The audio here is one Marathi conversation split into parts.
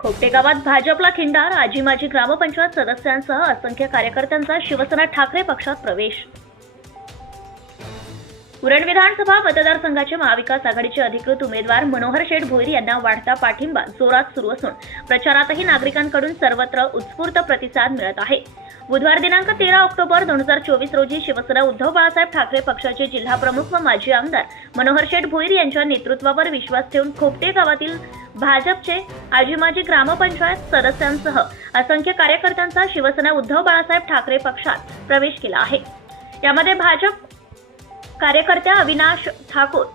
खोपटेगावात भाजपला खिंडार आजी माजी ग्रामपंचायत सदस्यांसह असंख्य कार्यकर्त्यांचा शिवसेना ठाकरे पक्षात प्रवेश. उरण विधानसभा मतदारसंघाचे महाविकास आघाडीचे अधिकृत उमेदवार मनोहर शेठ भोईर यांना वाढता पाठिंबा जोरात सुरू असून प्रचारातही नागरिकांकडून सर्वत्र उत्स्फूर्त प्रतिसाद मिळत आहे. बुधवार दिनांक तेरा ऑक्टोबर दोन हजार चोवीस रोजी शिवसेना उद्धव बाळासाहेब ठाकरे पक्षाचे जिल्हा प्रमुख व माजी आमदार मनोहर शेठ भोईर यांच्या नेतृत्वावर विश्वास ठेवून खोपटे गावातील भाजपचे आजी माजी ग्रामपंचायत सदस्यांसह असंख्य कार्यकर्त्यांचा शिवसेना उद्धव बाळासाहेब ठाकरे पक्षात प्रवेश केला आहे. यामध्ये भाजप कार्यकर्त्या अविनाश ठाकूर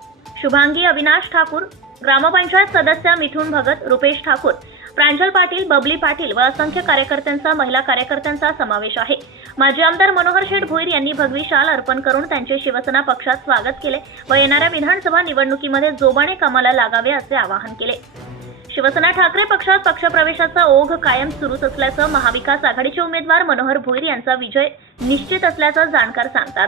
शुभांगी अविनाश ठाकूर ग्रामपंचायत सदस्य मिथुन भगत रुपेश ठाकूर प्रांजल पाटील बबली पाटील व असंख्य कार्यकर्त्यांचा महिला कार्यकर्त्यांचा समावेश आहे. माजी आमदार मनोहर शेठ भोईर यांनी भगवी शाल अर्पण करून त्यांचे शिवसेना पक्षात स्वागत केले व येणाऱ्या विधानसभा निवडणुकीमध्ये जोबाने कामाला लागावे असे आवाहन केले. शिवसेना ठाकरे पक्षात पक्षप्रवेशाचा ओघ कायम सुरूच असल्याचं महाविकास आघाडीचे उमेदवार मनोहर भोईर यांचा विजय निश्चित असल्याचं जाणकार सांगतात.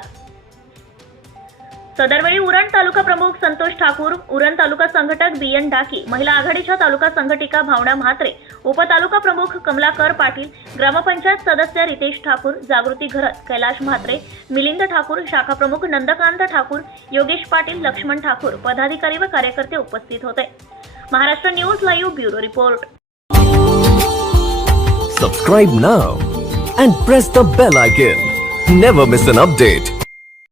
सदरवेळी उरण तालुका प्रमुख संतोष ठाकूर उरण तालुका संघटक बी एन डाकी महिला आघाडीच्या तालुका संघटिका भावना म्हात्रे उपतालुका प्रमुख कमलाकर पाटील ग्रामपंचायत सदस्य रितेश ठाकूर जागृती घरत कैलाश म्हात्रे मिलिंद ठाकूर शाखा प्रमुख नंदकांत ठाकूर योगेश पाटील लक्ष्मण ठाकूर पदाधिकारी व कार्यकर्ते उपस्थित होते. Maharashtra news live bureau report. Subscribe now and press the bell icon never miss an update